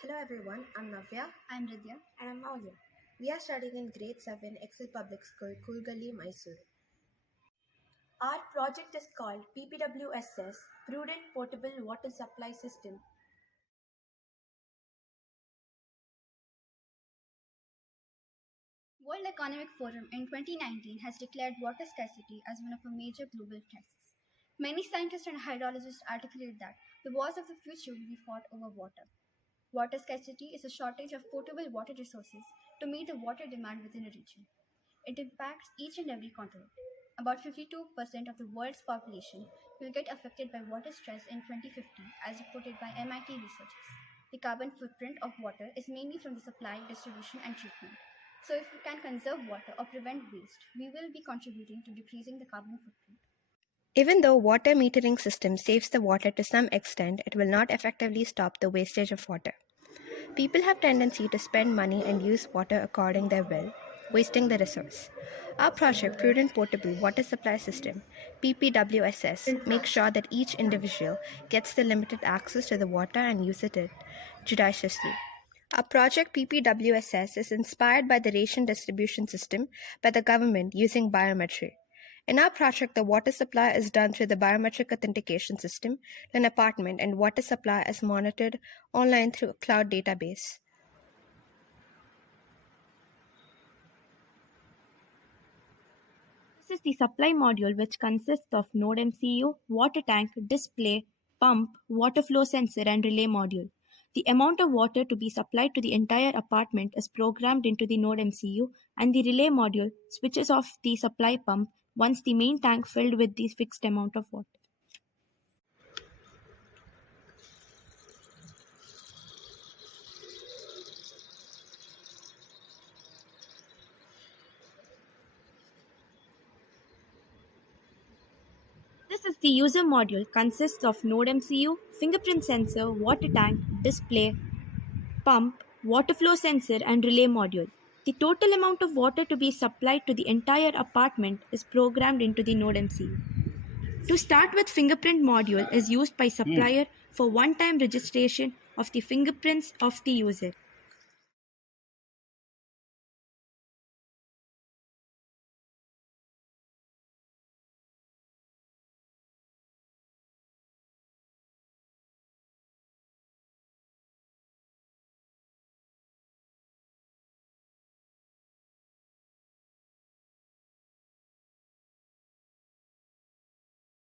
Hello everyone, I'm Navya. I'm Hridhya. And I'm Moulya. We are studying in Grade 7 Excel Public School, Koorgalli, Mysuru. Our project is called PPWSS, Prudent Potable Water Supply System. World Economic Forum in 2019 has declared water scarcity as one of a major global crises. Many scientists and hydrologists articulate that the wars of the future will be fought over water. Water scarcity is a shortage of potable water resources to meet the water demand within a region. It impacts each and every continent. About 52% of the world's population will get affected by water stress in 2050, as reported by MIT researchers. The carbon footprint of water is mainly from the supply, distribution, and treatment. So, if we can conserve water or prevent waste, we will be contributing to decreasing the carbon footprint. Even though water metering system saves the water to some extent, it will not effectively stop the wastage of water. People have tendency to spend money and use water according their will, wasting the resource. Our project, Prudent Potable Water Supply System, PPWSS, makes sure that each individual gets the limited access to the water and uses it judiciously. Our project PPWSS is inspired by the ration distribution system by the government using biometry. In our project, the water supply is done through the biometric authentication system to an apartment, and water supply is monitored online through a cloud database. This is the supply module, which consists of node MCU, water tank, display, pump, water flow sensor, and relay module. The amount of water to be supplied to the entire apartment is programmed into the node MCU, and the relay module switches off the supply pump once the main tank filled with the fixed amount of water. This is the user module, consists of node MCU, fingerprint sensor, water tank, display, pump, water flow sensor, and relay module. The total amount of water to be supplied to the entire apartment is programmed into the node MCU. To start with, fingerprint module is used by supplier for one-time registration of the fingerprints of the user.